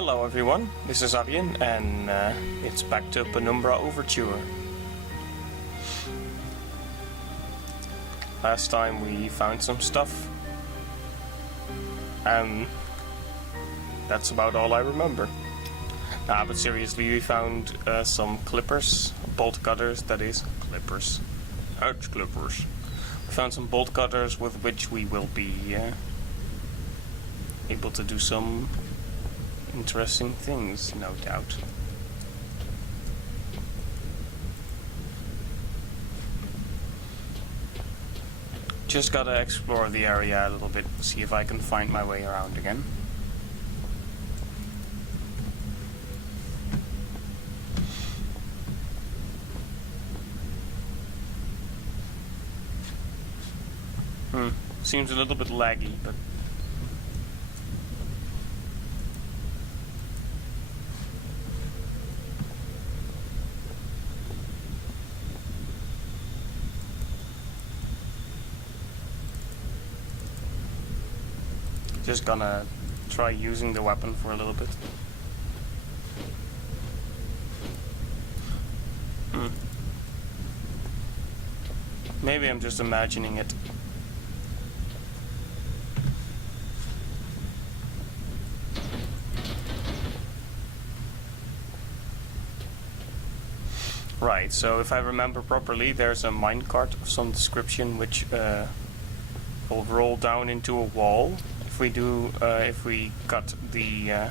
Hello everyone, this is Arjen and it's back to Penumbra Overture. Last time we found some stuff and that's about all I remember. But seriously, we found some clippers, bolt cutters that is, clippers, edge clippers. We found some bolt cutters with which we will be able to do some interesting things, no doubt. Just gotta explore the area a little bit, see if I can find my way around again. Seems a little bit laggy, but just gonna try using the weapon for a little bit. Maybe I'm just imagining it. Right, so if I remember properly, there's a minecart of some description which will roll down into a wall. If we cut the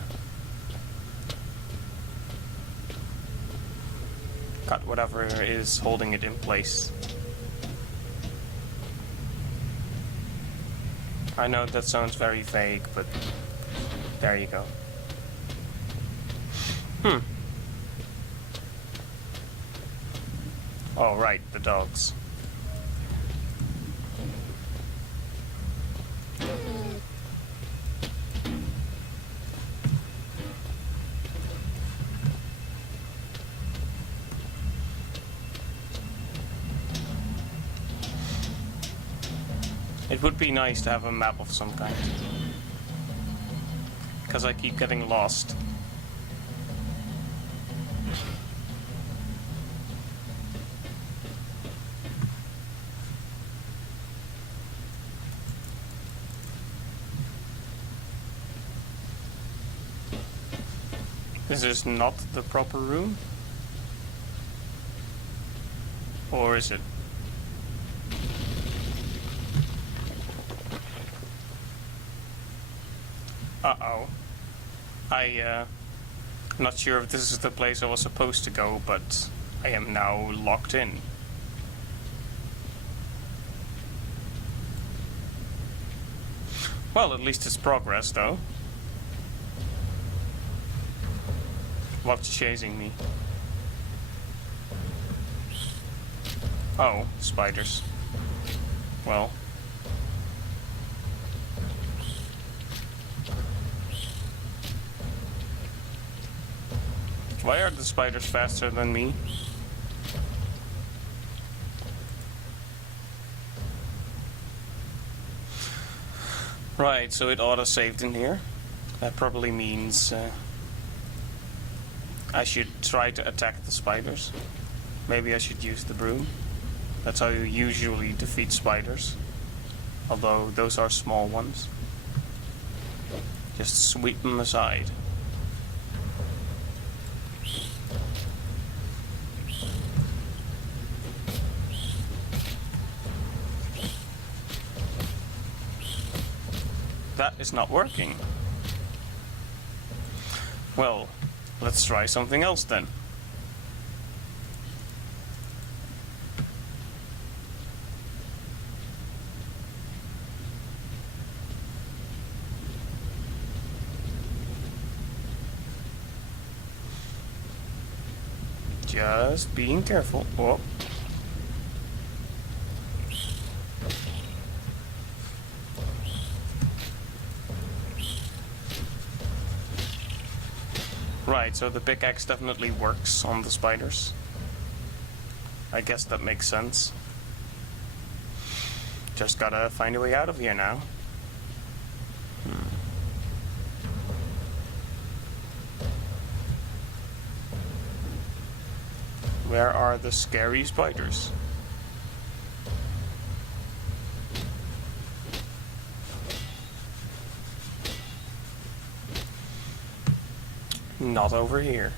cut whatever is holding it in place. I know that sounds very vague, but there you go. Oh right, the dogs. It would be nice to have a map of some kind, because I keep getting lost. This is not the proper room? Or is it? Uh-oh. I'm not sure if this is the place I was supposed to go, but I am now locked in. Well, at least it's progress, though. What's chasing me? Oh, spiders. Well. Why are the spiders faster than me? Right, so it auto-saved in here. That probably means I should try to attack the spiders. Maybe I should use the broom. That's how you usually defeat spiders. Although those are small ones. Just sweep them aside. That is not working. Well, let's try something else then. Just being careful. Oh. Right, so the pickaxe definitely works on the spiders. I guess that makes sense. Just gotta find a way out of here now. Where are the scary spiders? Not over here.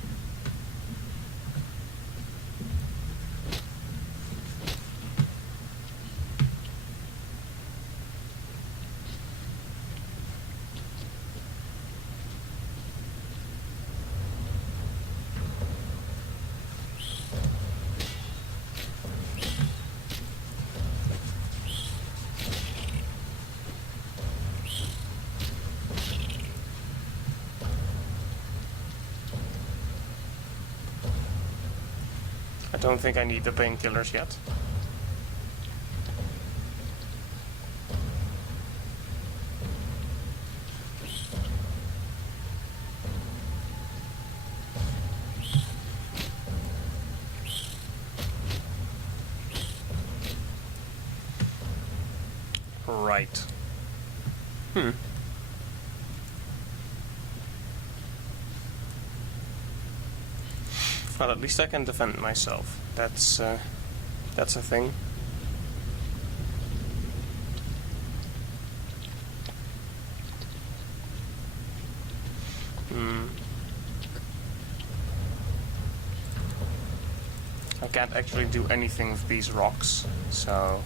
I don't think I need the painkillers yet. Right. Well, at least I can defend myself. That's a thing. I can't actually do anything with these rocks, so...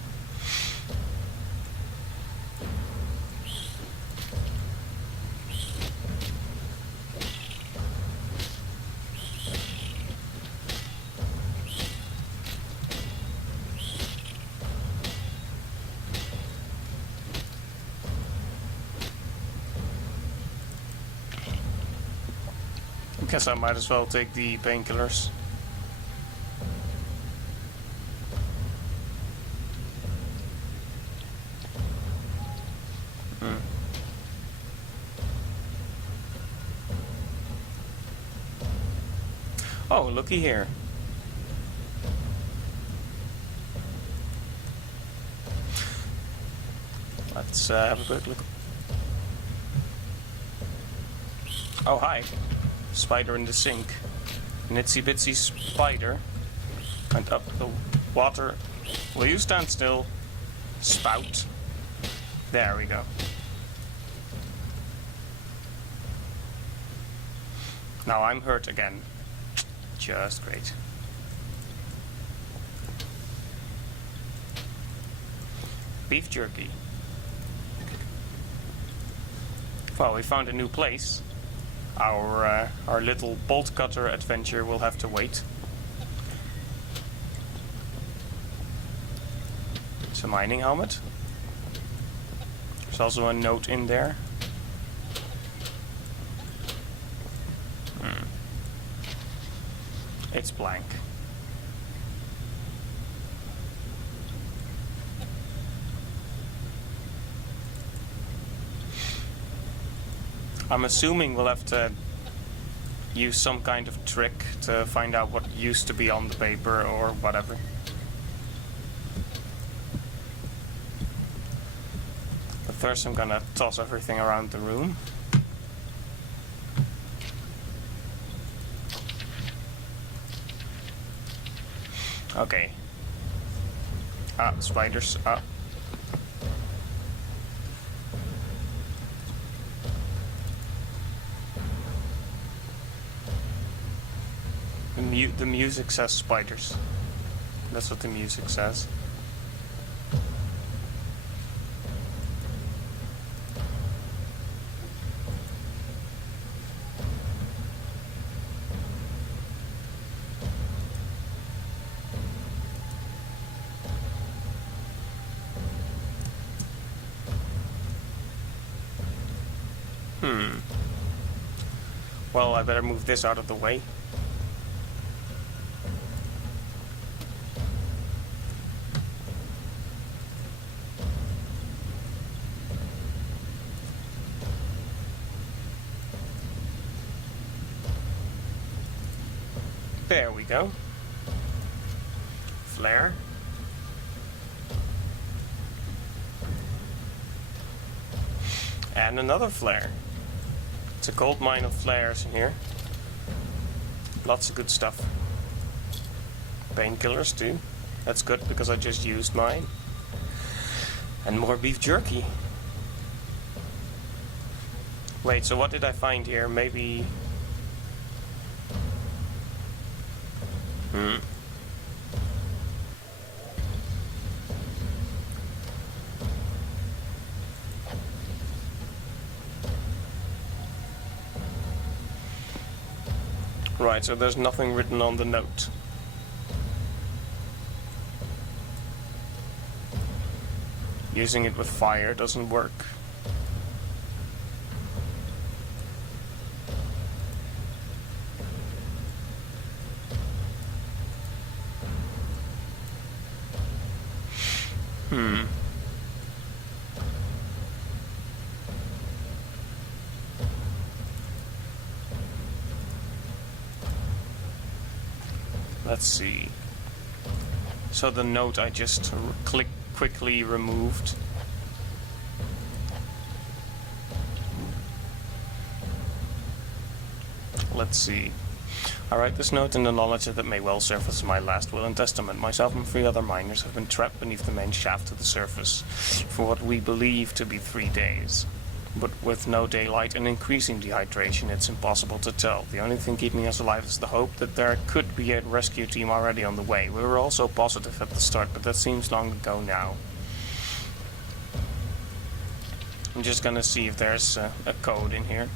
Guess I might as well take the painkillers. Oh, looky here. Let's have a quick look. Oh, hi. Spider in the sink. An itsy bitsy spider went up the water. Will you stand still? Spout. There we go. Now I'm hurt again. Just great. Beef jerky. Well, we found a new place. Our little bolt cutter adventure will have to wait. It's a mining helmet. There's also a note in there. It's blank. I'm assuming we'll have to use some kind of trick to find out what used to be on the paper or whatever. But first I'm gonna toss everything around the room. Okay. Ah, spiders. Ah. The music says spiders. That's what the music says. Well, I better move this out of the way. There we go. Flare. And another flare. It's a gold mine of flares in here. Lots of good stuff. Painkillers too. That's good because I just used mine. And more beef jerky. Wait, so what did I find here? Maybe... Right, so there's nothing written on the note. Using it with fire doesn't work. Let's see. So the note I just quickly removed. Let's see. I write this note in the knowledge that it may well serve as my last will and testament. Myself and 3 other miners have been trapped beneath the main shaft to the surface for what we believe to be 3 days. But with no daylight and increasing dehydration, it's impossible to tell. The only thing keeping us alive is the hope that there could be a rescue team already on the way. We were also positive at the start, but that seems long ago now. I'm just gonna see if there's a code in here.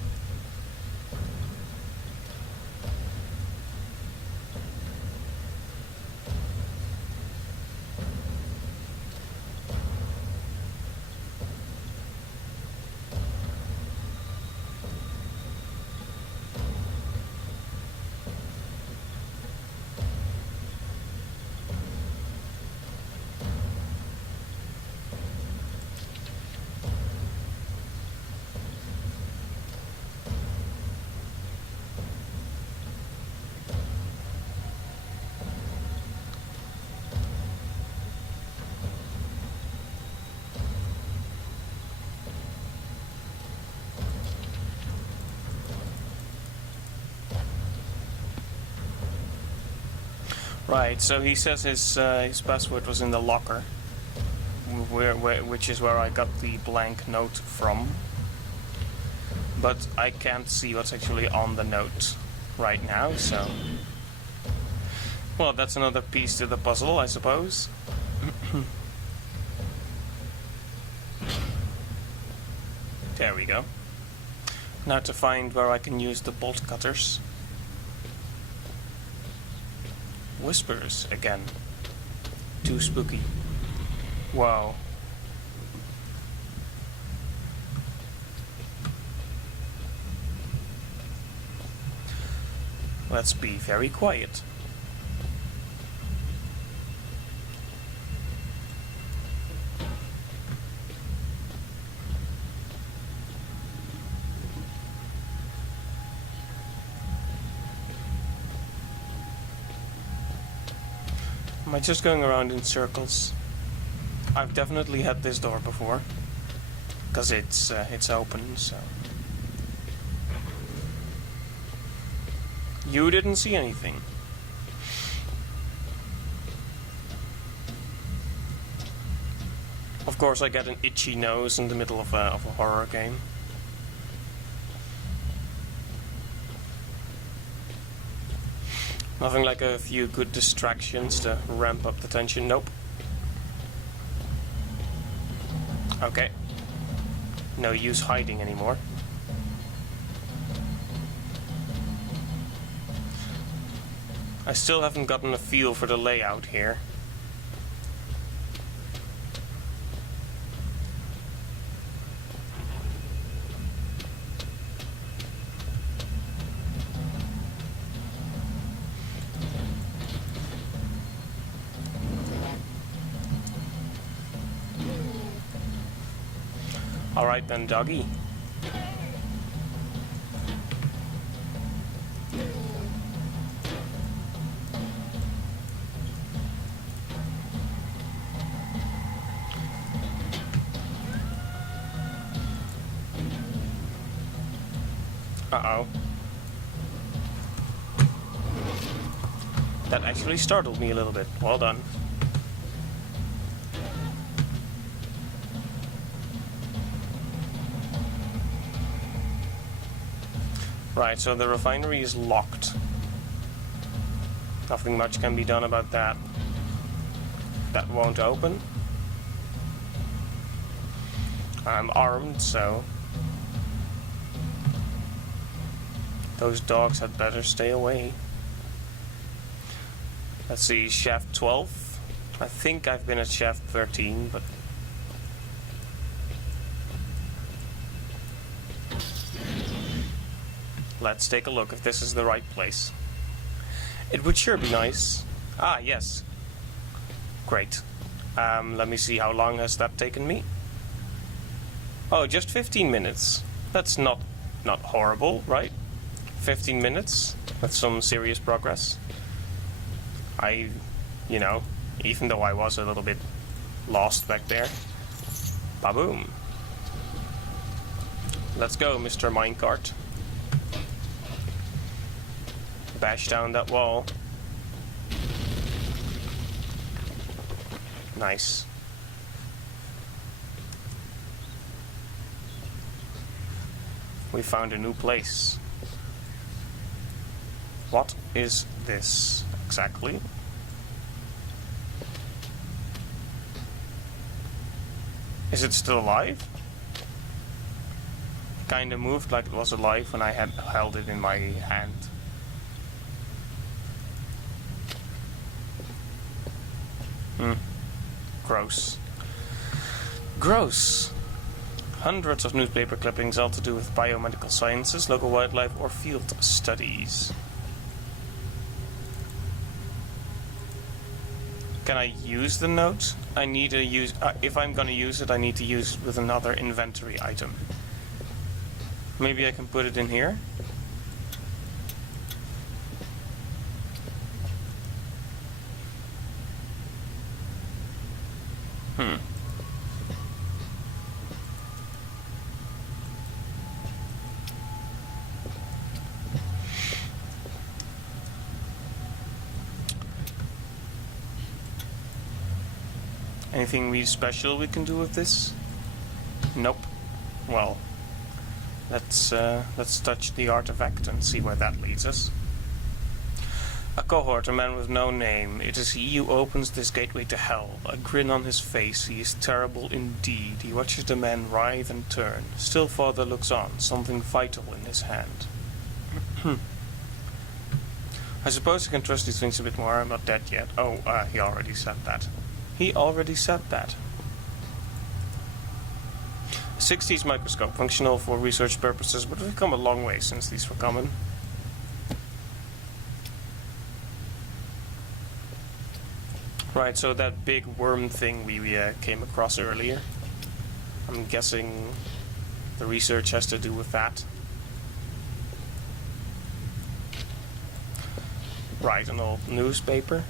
Right, so he says his password was in the locker, which is where I got the blank note from. But I can't see what's actually on the note right now, so... Well, that's another piece to the puzzle, I suppose. There we go. Now to find where I can use the bolt cutters. Whispers again. Too spooky. Wow. Let's be very quiet. Am I just going around in circles? I've definitely had this door before, because it's open, so... You didn't see anything. Of course I get an itchy nose in the middle of a horror game. Nothing like a few good distractions to ramp up the tension. Nope. Okay. No use hiding anymore. I still haven't gotten a feel for the layout here. Alright then, doggy. Uh-oh. That actually startled me a little bit. Well done. Right, so the refinery is locked. Nothing much can be done about that. That won't open. I'm armed, so those dogs had better stay away. Let's see, shaft 12. I think I've been at shaft 13, but let's take a look if this is the right place. It would sure be nice. Ah, yes. Great. Let me see, how long has that taken me? Oh, just 15 minutes. That's not horrible, right? 15 minutes. That's some serious progress. You know, even though I was a little bit lost back there. Ba-boom. Let's go, Mr. Minecart. Bash down that wall. Nice. We found a new place. What is this exactly? Is it still alive? Kinda moved like it was alive when I had held it in my hand. Gross. Gross. Hundreds of newspaper clippings all to do with biomedical sciences, local wildlife, or field studies. Can I use the note? I need to use... if I'm gonna use it, I need to use it with another inventory item. Maybe I can put it in here? Anything really special we can do with this? Nope. Well, let's touch the artifact and see where that leads us. A cohort, a man with no name. It is he who opens this gateway to hell. A grin on his face, he is terrible indeed. He watches the man writhe and turn. Still father looks on, something vital in his hand. I suppose I can trust these things a bit more. I'm not dead yet. Oh, he already said that. He already said that. 60s microscope, functional for research purposes, but we've come a long way since these were common. Right, so that big worm thing we came across earlier, I'm guessing the research has to do with that. Right, an old newspaper.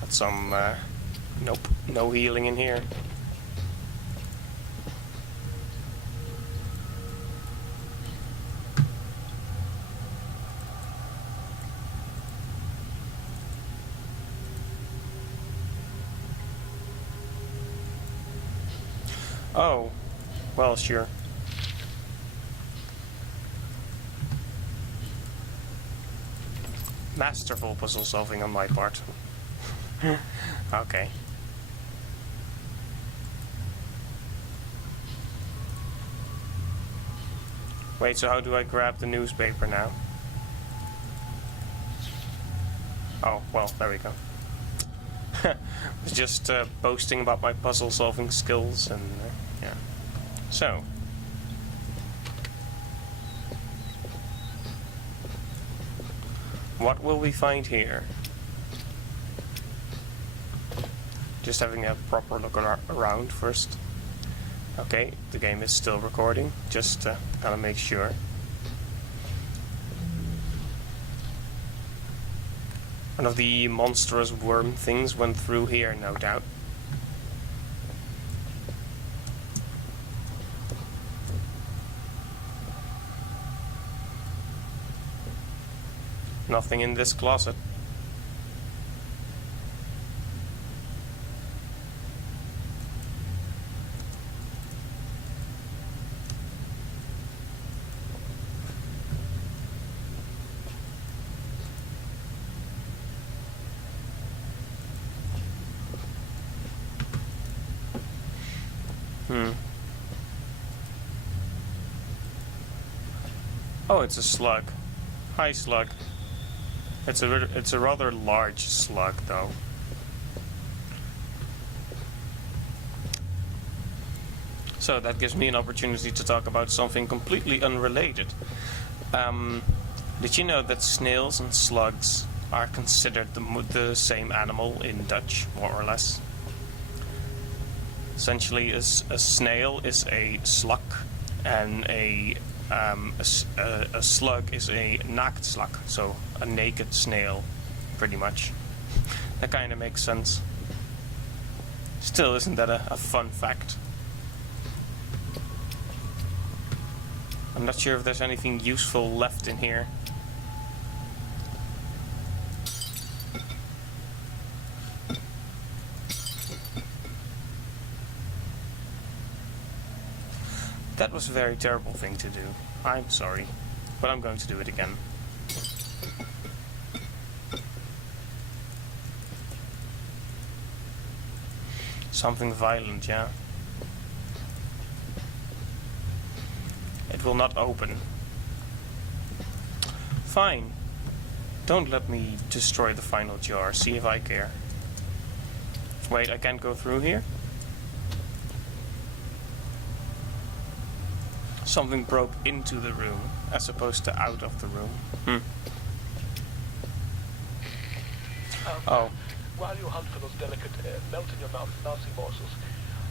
Got some, nope, no healing in here. Oh, well, sure. Masterful puzzle solving on my part. Okay. Wait, so how do I grab the newspaper now? Oh, well, there we go. I was just boasting about my puzzle solving skills and yeah. So. What will we find here? Just having a proper look around first. Okay, the game is still recording, just to kind of make sure. One of the monstrous worm things went through here, no doubt. Nothing in this closet. Oh, it's a slug. Hi, slug. It's a rather large slug, though. So that gives me an opportunity to talk about something completely unrelated. Did you know that snails and slugs are considered the same animal in Dutch, more or less? Essentially, a snail is a slug, and a slug is a naaktslak, so a naked snail, pretty much. That kind of makes sense. Still, isn't that a fun fact? I'm not sure if there's anything useful left in here. That was a very terrible thing to do. I'm sorry, but I'm going to do it again. Something violent, yeah. It will not open. Fine. Don't let me destroy the final jar. See if I care. Wait, I can't go through here? Something broke into the room, as opposed to out of the room. Oh. While you hunt for those delicate, melt-in-your-mouth Nazi morsels,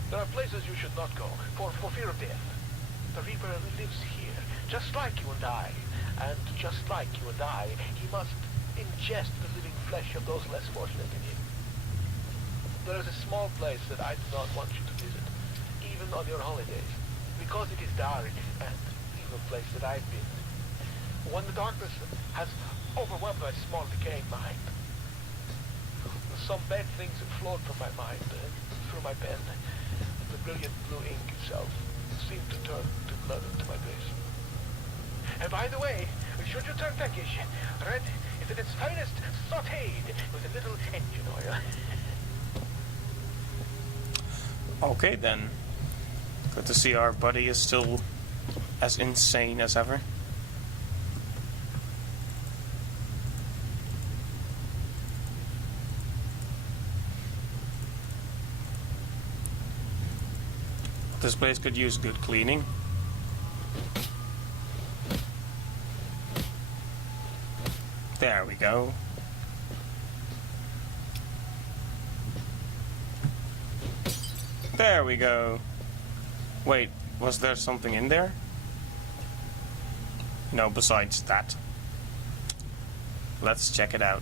there are places you should not go, for fear of death. The Reaper lives here, just like you and I. And just like you and I, he must ingest the living flesh of those less fortunate than him. There is a small place that I do not want you to visit, even on your holidays, because it is dark and evil place that I've been. When the darkness has overwhelmed my small decaying mind, some bad things have flowed from my mind and through my pen. The brilliant blue ink itself seemed to turn to blood into my face. And by the way, should you turn peckish, red is at its finest sautéed with a little engine oil. Okay then. Good to see our buddy is still as insane as ever. This place could use good cleaning. There we go. There we go. Wait, was there something in there? No, besides that. Let's check it out.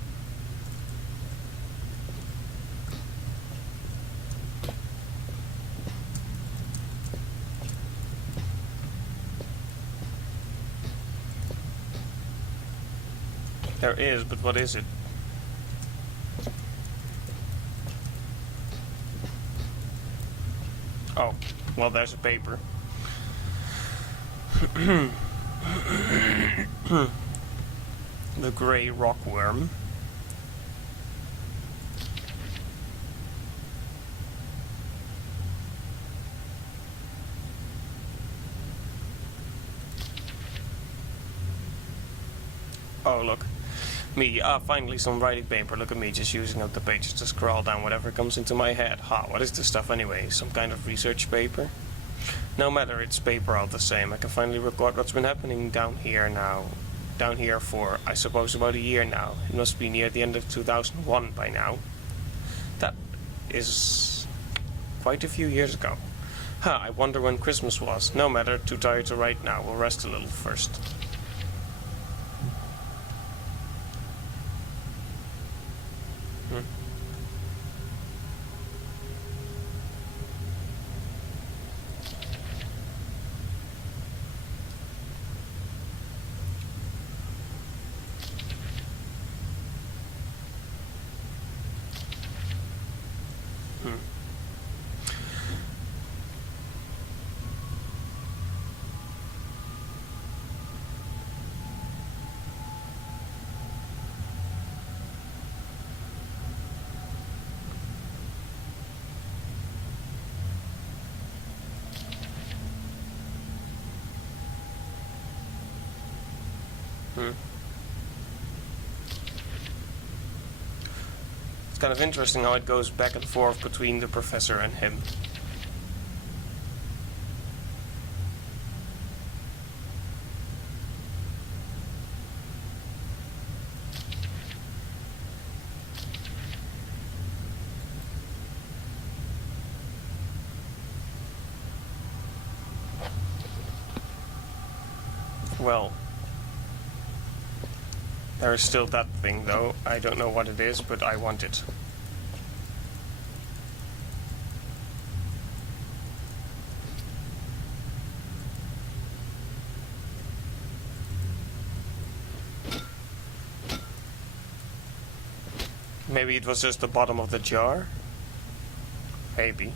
There is, but what is it? Oh, well, there's a paper. The grey rockworm. Oh, look. Me, finally some writing paper. Look at me, just using up the pages to scroll down whatever comes into my head. What is this stuff anyway? Some kind of research paper? No matter, it's paper all the same. I can finally record what's been happening down here now. Down here for, I suppose, about a year now. It must be near the end of 2001 by now. That is quite a few years ago. I wonder when Christmas was. No matter, too tired to write now. We'll rest a little first. kind of interesting how it goes back and forth between the professor and him. Well, there is still that thing though. I don't know what it is, but I want it. Maybe it was just the bottom of the jar? Maybe.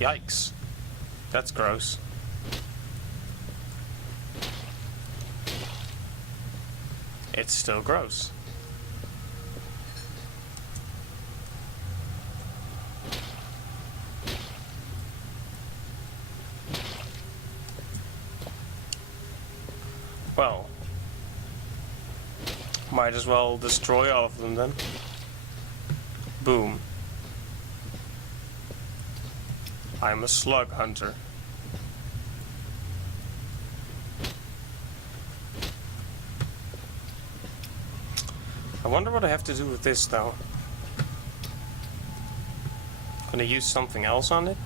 Yikes. That's gross. It's still gross. Well, might as well destroy all of them then. Boom. I'm a slug hunter. I wonder what I have to do with this though. Can I use something else on it?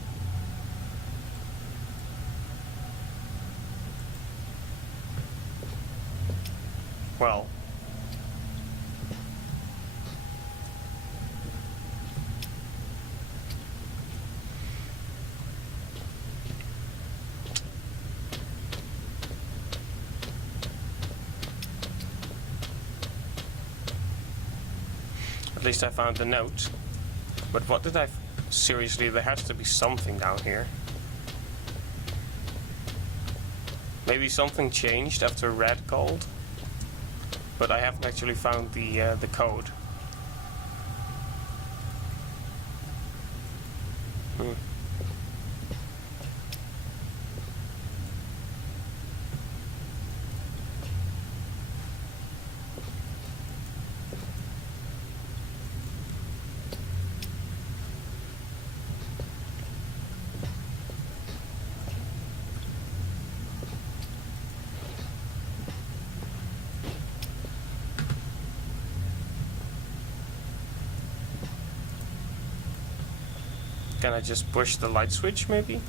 Well. At least I found the note. But what did I... Seriously, there has to be something down here. Maybe something changed after Red called? But I haven't actually found the code. Can I just push the light switch, maybe?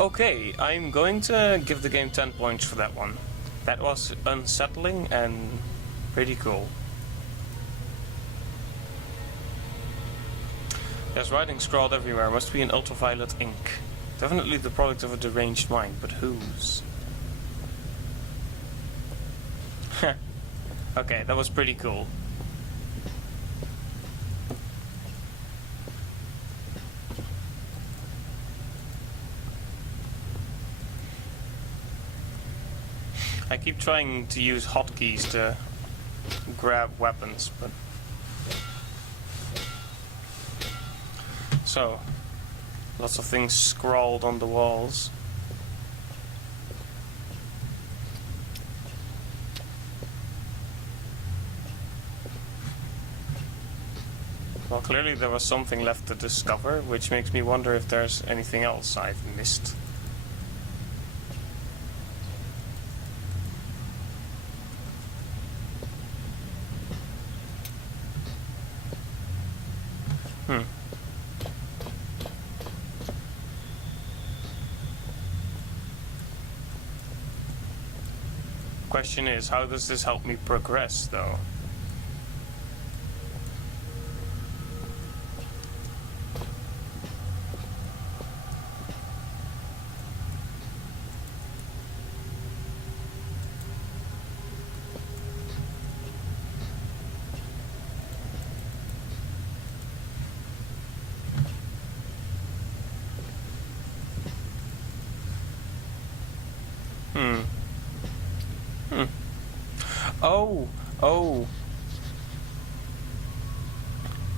Okay, I'm going to give the game 10 points for that one. That was unsettling and pretty cool. There's writing scrawled everywhere. Must be in ultraviolet ink. Definitely the product of a deranged mind, but whose? Okay, that was pretty cool. I keep trying to use hotkeys to grab weapons, but... So, lots of things scrawled on the walls. Well, clearly there was something left to discover, which makes me wonder if there's anything else I've missed. Question is, how does this help me progress, though?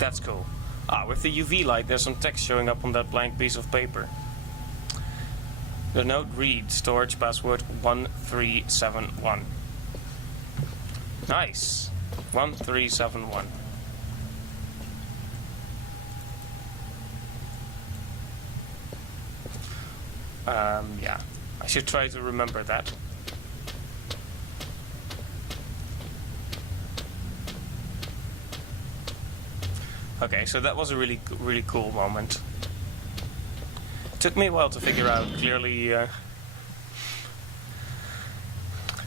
That's cool. Ah, with the UV light, there's some text showing up on that blank piece of paper. The note reads, storage password 1371. Nice. 1371. Yeah. I should try to remember that. Okay, so that was a really cool moment. It took me a while to figure out.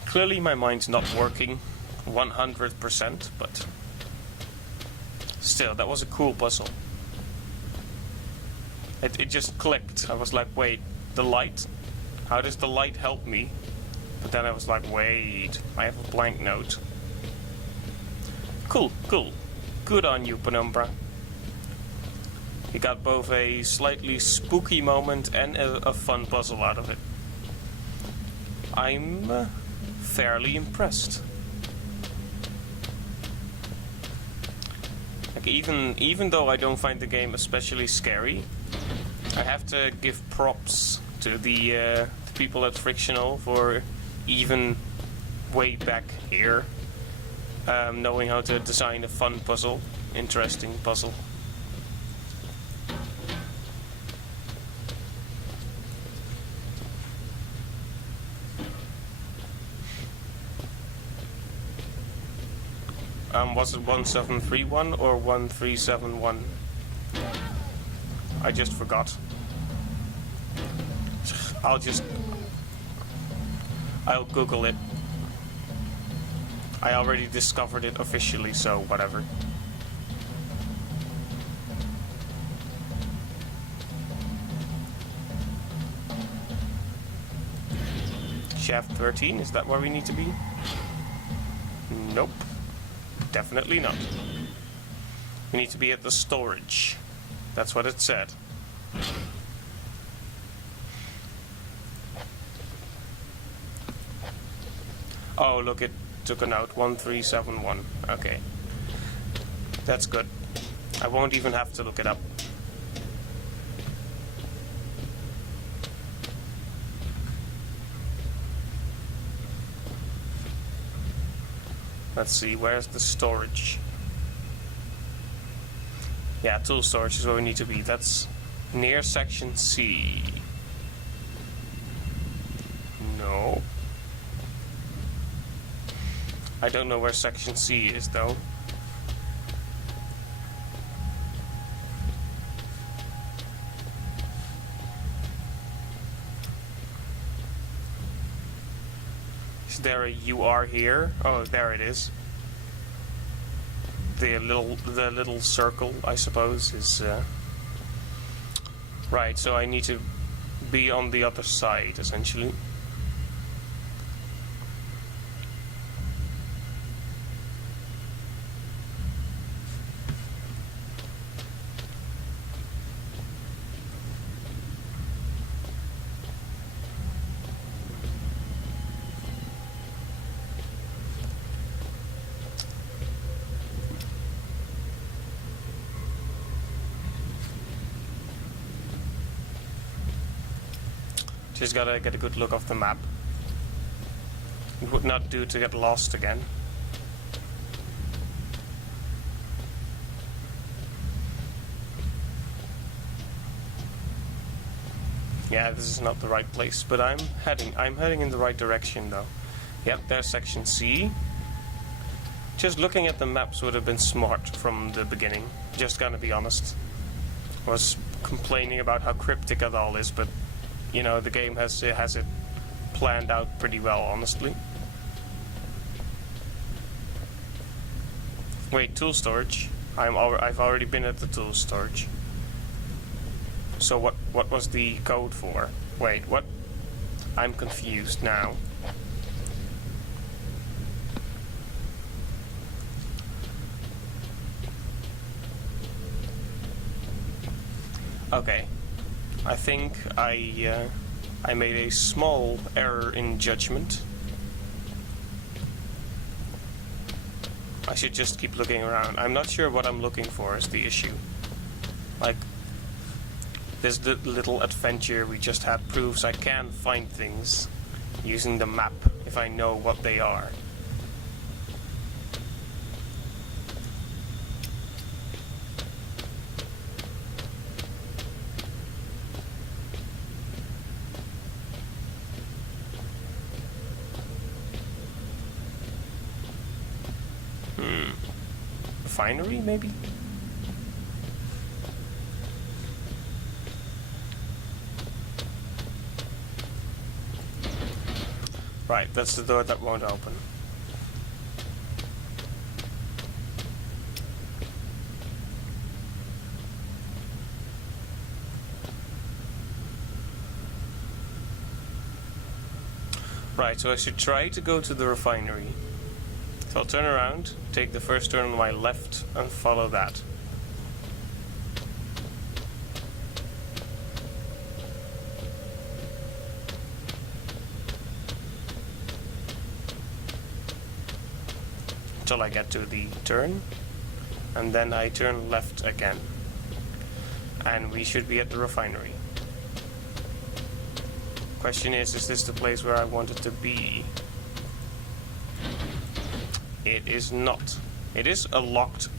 Clearly my mind's not working 100%, but still, that was a cool puzzle. It just clicked. I was like, wait, the light? How does the light help me? But then I was like, wait, I have a blank note. Cool. Good on you, Penumbra. You got both a slightly spooky moment and a fun puzzle out of it. I'm fairly impressed. Like even though I don't find the game especially scary, I have to give props to the people at Frictional for even way back here knowing how to design a fun puzzle, interesting puzzle. 1731 or 1371? I just forgot. I'll Google it. I already discovered it officially, so whatever. Shaft 13, is that where we need to be? Nope. Definitely not. We need to be at the storage. That's what it said. Oh, look, it took a note. 1371. Okay. That's good. I won't even have to look it up. Let's see, where's the storage? Yeah, tool storage is where we need to be. That's near section C. No. I don't know where section C is, though. Is there a UR here? Oh, there it is. The little circle, I suppose, is right. So I need to be on the other side, essentially. Just gotta get a good look of the map. It would not do to get lost again. Yeah, this is not the right place, but I'm heading in the right direction though. Yep, there's section C. Just looking at the maps would have been smart from the beginning. Just gonna be honest. I was complaining about how cryptic it all is, but you know, the game has it planned out pretty well, honestly. Wait, tool storage? I've already been at the tool storage. So what was the code for? Wait, what? I'm confused now. Okay. I think I made a small error in judgment. I I should just keep looking around. I'm not sure what I'm looking for is the issue. Like, this little adventure we just had proves I can find things using the map if I know what they are. Refinery, maybe? Right, that's the door that won't open. Right, so I should try to go to the refinery. So I'll turn around, take the first turn on my left, and follow that. Until I get to the turn, and then I turn left again. And we should be at the refinery. Question is this the place where I want it to be? It is not. It is a locked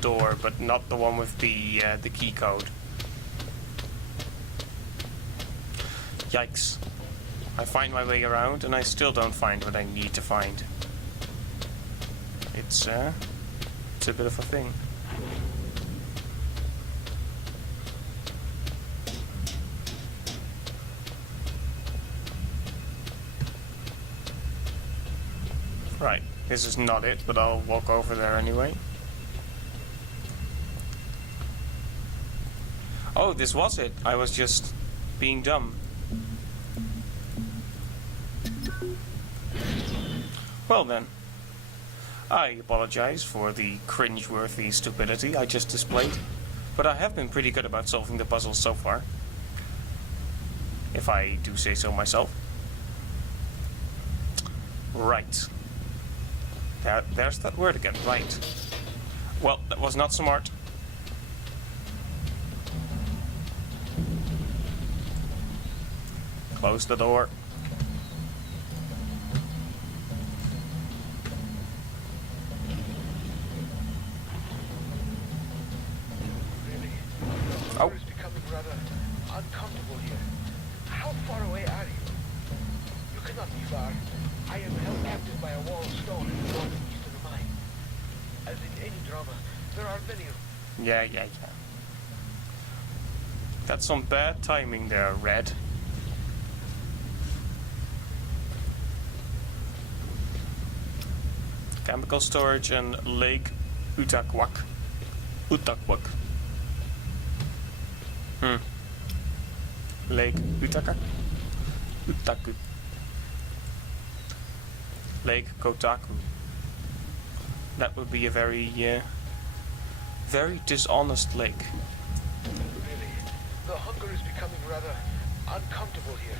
door, but not the one with the key code. Yikes. I find my way around and I still don't find what I need to find. It's a bit of a thing. Right. This is not it, but I'll walk over there anyway. Oh, this was it. I was just being dumb. Well then. I apologize for the cringe-worthy stupidity I just displayed, but I have been pretty good about solving the puzzles so far. If I do say so myself. Right. There's that word again, right. Well, that was not smart. Close the door. Really? The Oh. floor is becoming rather uncomfortable here. How far away are you? You cannot be far. I am held captive by a wall of stone in the northeast of the mine. As in any drama, there are many. Yeah. That's some bad timing there, Red. Chemical storage and Lake Utakwak. Lake Utakwak? Utaku. Lake Kotaku. That would be a very dishonest lake. Really? The hunger is becoming rather uncomfortable here.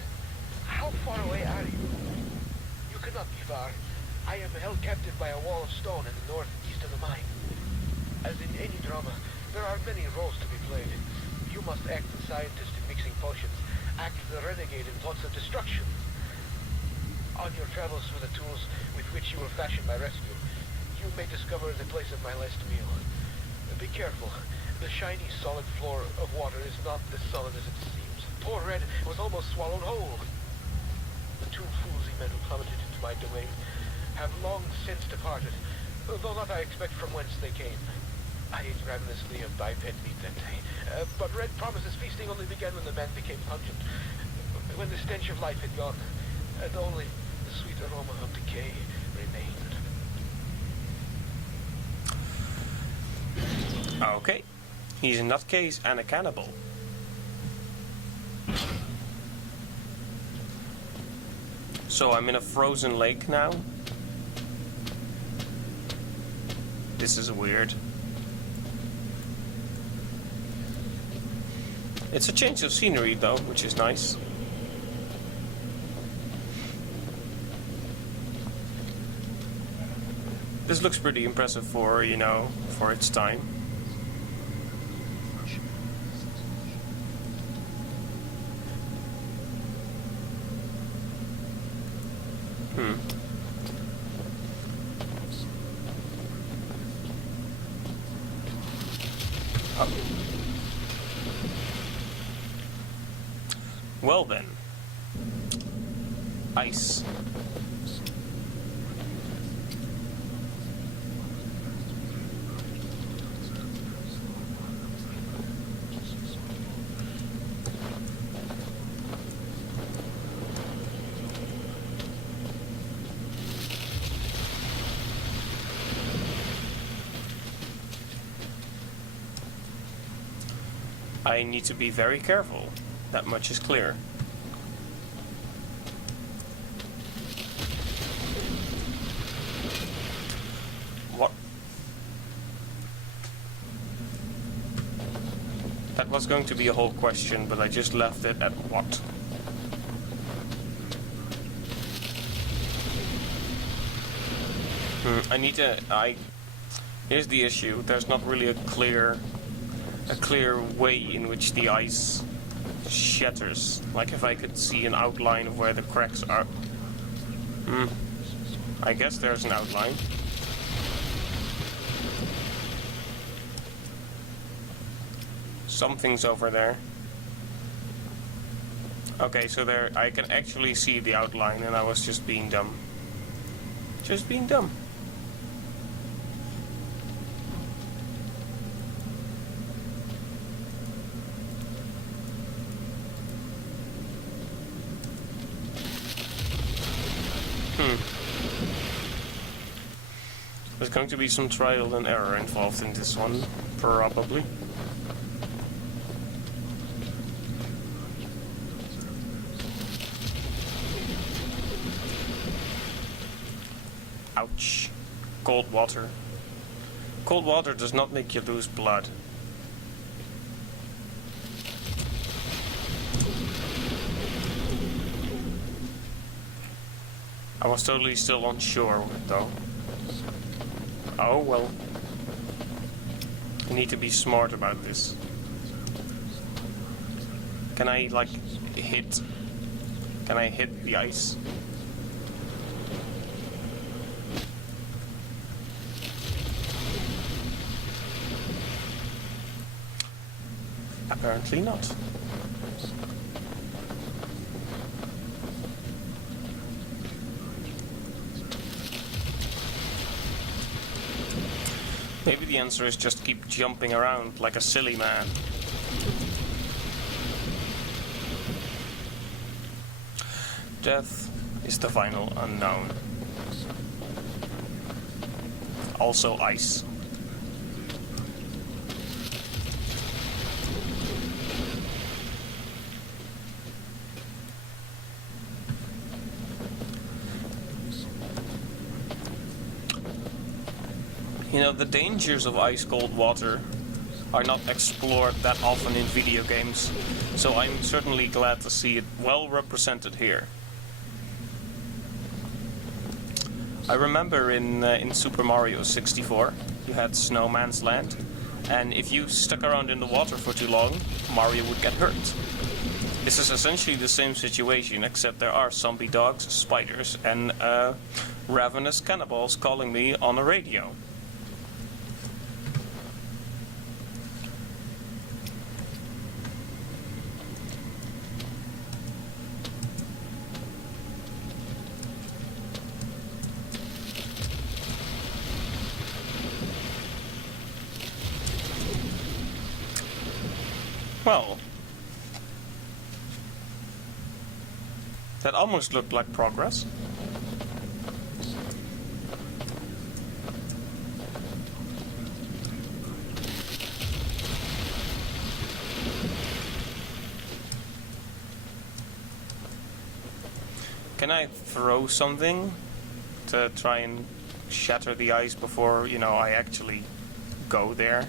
How far away are you? You cannot be far. I am held captive by a wall of stone in the northeast of the mine. As in any drama, there are many roles to be played. You must act the scientist in mixing potions, act the renegade in plots of destruction. On your travels for the tools with which you will fashion my rescue, you may discover the place of my last meal. Be careful. The shiny, solid floor of water is not as solid as it seems. Poor Red was almost swallowed whole. The two foolsy men who plummeted into my domain have long since departed, though not I expect from whence they came. I ate ravenously of biped meat that day, but Red promises feasting only began when the man became pungent, when the stench of life had gone, and only the sweet aroma of decay remained. Okay. He's a nutcase and a cannibal. So I'm in a frozen lake now. This is weird. It's a change of scenery though, which is nice. This looks pretty impressive for, you know, for its time. Oh. Well then. Ice. I need to be very careful. That much is clear. What? That was going to be a whole question, but I just left it at what? Here's the issue. There's not really a clear way in which the ice shatters. Like if I could see an outline of where the cracks are. I guess there's an outline. Something's over there. Okay, so there I can actually see the outline, and I was just being dumb. Just being dumb. There's going to be some trial and error involved in this one, probably. Ouch. Cold water. Cold water does not make you lose blood. I was totally still unsure, though. Oh, well. I need to be smart about this. Can I, like, hit... Can I hit the ice? Apparently not. Maybe the answer is just keep jumping around like a silly man. Death is the final unknown. Also ice. You know, the dangers of ice-cold water are not explored that often in video games, so I'm certainly glad to see it well represented here. I remember in Super Mario 64, you had Snowman's Land, and if you stuck around in the water for too long, Mario would get hurt. This is essentially the same situation, except there are zombie dogs, spiders, and ravenous cannibals calling me on a radio. Well, that almost looked like progress. Can I throw something to try and shatter the ice before, you know, I actually go there?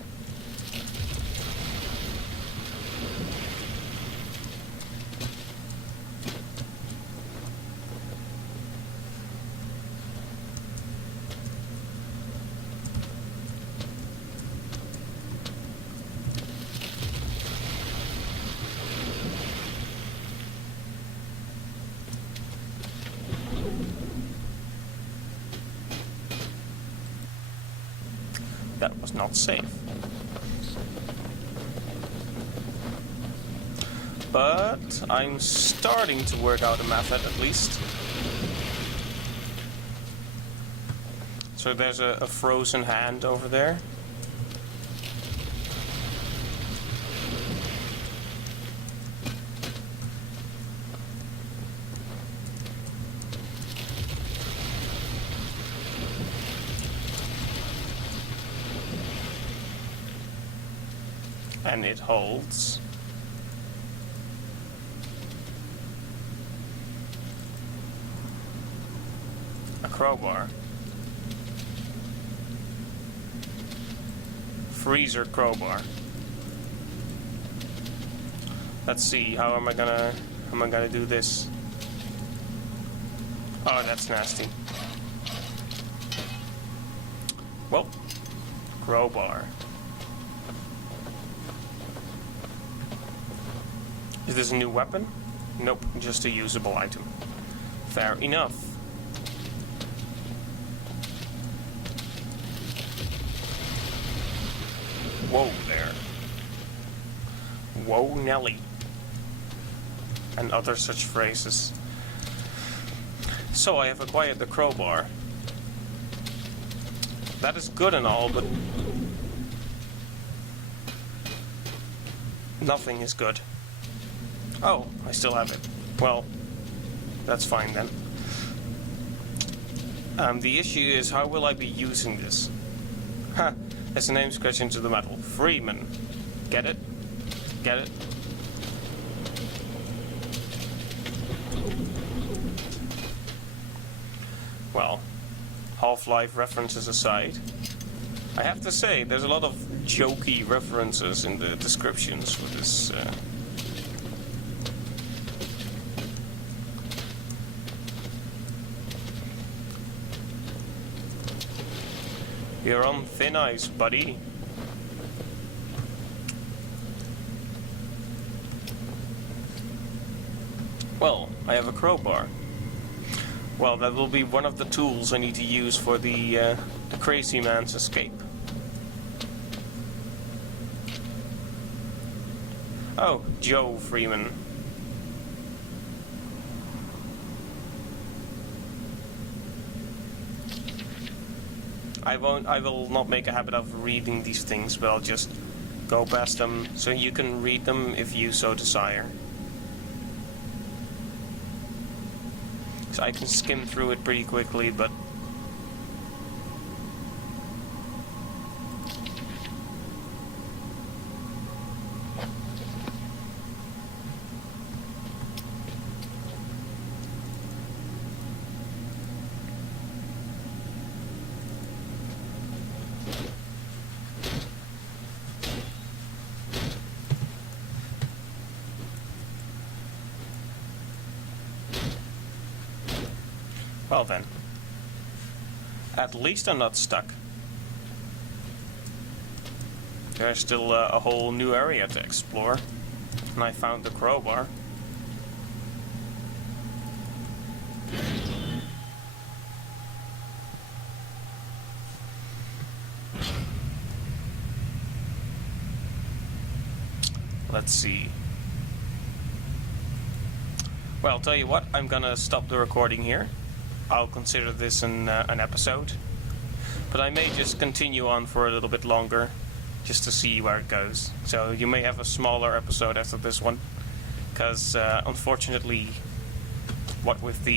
that was not safe. But I'm starting to work out a method at least. So there's a frozen hand over there. And it holds a crowbar. Freezer crowbar. Let's see, how am I gonna do this? Oh, that's nasty. Well, crowbar. Is this a new weapon? Nope, just a usable item. Fair enough. Whoa there. Whoa Nelly. And other such phrases. So I have acquired the crowbar. That is good and all, but nothing is good. Oh, I still have it. Well, that's fine then. The issue is, how will I be using this? Ha! As the name scratched into the metal. Freeman. Get it? Get it? Well, Half-Life references aside, I have to say, there's a lot of jokey references in the descriptions for this. You're on thin ice, buddy. Well, I have a crowbar. Well, that will be one of the tools I need to use for the crazy man's escape. Oh, Joe Freeman. I will not make a habit of reading these things, but I'll just go past them so you can read them if you so desire. So I can skim through it pretty quickly, but well then, at least I'm not stuck. There's still a whole new area to explore, and I found the crowbar. Let's see. Well, I'll tell you what, I'm gonna stop the recording here. I'll consider this an episode, but I may just continue on for a little bit longer, just to see where it goes. So you may have a smaller episode after this one, because unfortunately, what with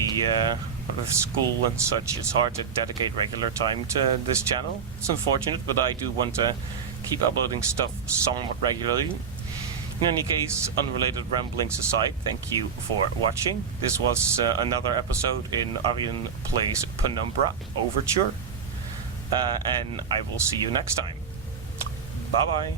school and such, it's hard to dedicate regular time to this channel. It's unfortunate, but I do want to keep uploading stuff somewhat regularly. In any case, unrelated ramblings aside, thank you for watching. This was another episode in Arjen Plays Penumbra Overture, and I will see you next time. Bye bye.